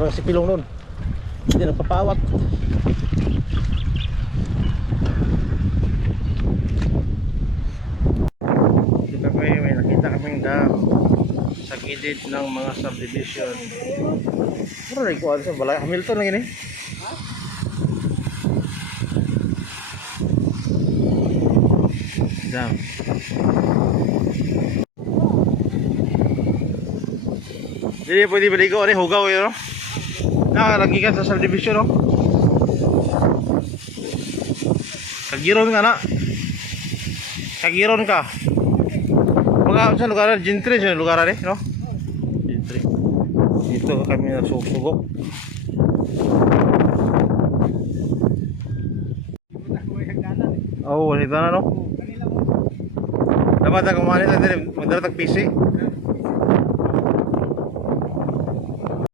talaga si Pilong nun. Hindi nagpapawat. Dito kami, may nakita kaming dam sa gilid ng mga subdivision. Pero nagkuhan sa balay Hamilton lang yun eh. Dam. Jadi pwede baligo ni hugaw yun no? Nakalagi ka sa subdivision no? Kagiron ka na. Kagiron ka. Mga sa lugar na Gentry sa lugar na no? Gentry. Dito kami nasusugok. Oh, wala na no? Dapat ang kumain natin magdaratag PC.